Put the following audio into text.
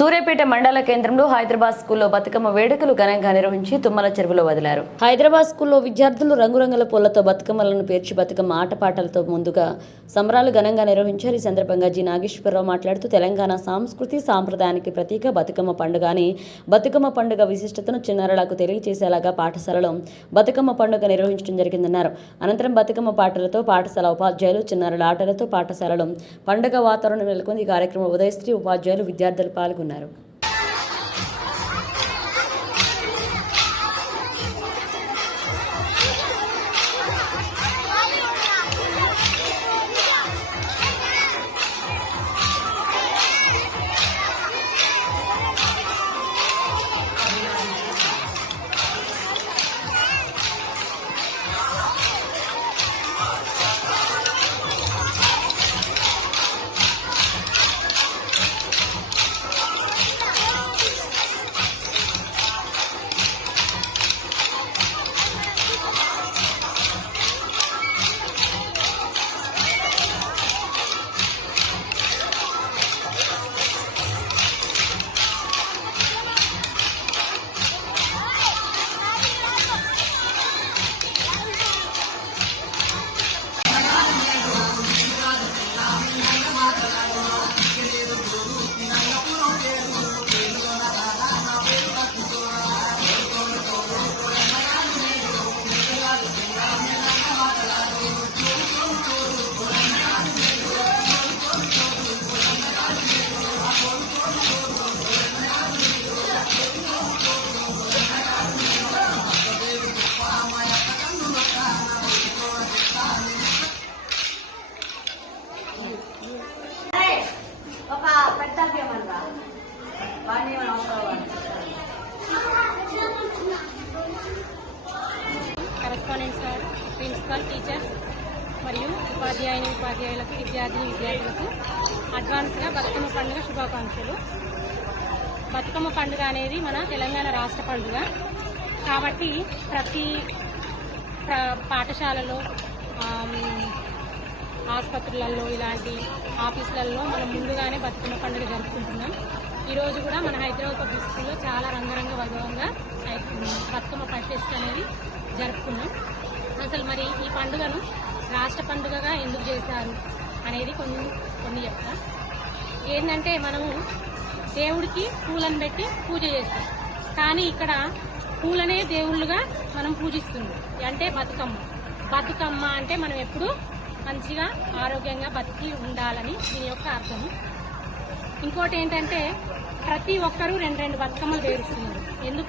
సూర్యాపేట మండల కేంద్రంలో హైదరాబాద్ స్కూల్లో బతుకమ్మ వేడుకలు ఘనంగా నిర్వహించి తుమ్మల చెరువులో వదిలారు. హైదరాబాద్ స్కూల్లో విద్యార్థులు రంగురంగుల పూలతో బతుకమ్మలను పేర్చి బతుకమ్మ ఆటపాటలతో ముందుగా సంబరాలు ఘనంగా నిర్వహించారు. ఈ సందర్భంగా జి నాగేశ్వరరావు మాట్లాడుతూ తెలంగాణ సంస్కృతి సాంప్రదాయానికి ప్రతీక బతుకమ్మ పండుగ అని, బతుకమ్మ పండుగ విశిష్టతను చిన్నారులకు తెలియజేసేలాగా పాఠశాలలో బతుకమ్మ పండుగ నిర్వహించడం జరిగిందన్నారు. అనంతరం బతుకమ్మ పాటలతో పాఠశాల ఉపాధ్యాయులు, చిన్నారుల ఆటలతో పాఠశాలలో పండుగ వాతావరణం నెలకొంది. ఈ కార్యక్రమంలో ఉదయశ్రీ, ఉపాధ్యాయులు, విద్యార్థులు పాల్గొన్నారు. కరెస్పాండెంట్ సార్, ప్రిన్సిపల్, టీచర్స్ మరియు ఉపాధ్యాయులకు, విద్యార్థులకు అడ్వాన్స్గా బతుకమ్మ పండుగ శుభాకాంక్షలు. బతుకమ్మ పండుగ అనేది మన తెలంగాణ రాష్ట్ర పండుగ కాబట్టి ప్రతి పాఠశాలలో, ఆసుపత్రులలో, ఇలాంటి ఆఫీసులలో మనం ముందుగానే బతుకమ్మ పండుగ జరుపుకుంటున్నాం. ఈరోజు కూడా మన హైదరాబాద్ పబ్లిక్ స్కూల్లో చాలా రంగరంగ వైభవంగా బతుకమ్మ ఫెస్ట్ అనేది జరుపుకున్నాం. అసలు మరి ఈ పండుగను రాష్ట్ర పండుగగా ఎందుకు చేశారు అనేది కొన్ని చెప్తా. ఏంటంటే మనము దేవుడికి పూలను పెట్టి పూజ చేస్తాం, కానీ ఇక్కడ పూలనే దేవుళ్ళుగా మనం పూజిస్తున్నాం. అంటే బతుకమ్మ అంటే మనం ఎప్పుడు మంచిగా ఆరోగ్యంగా బతికి ఉండాలని దీని యొక్క అర్థము. ఇంకోటి ఏంటంటే ప్రతి ఒక్కరూ రెండు బతుకమ్మలు పేరుస్తున్నారు. ఎందుకు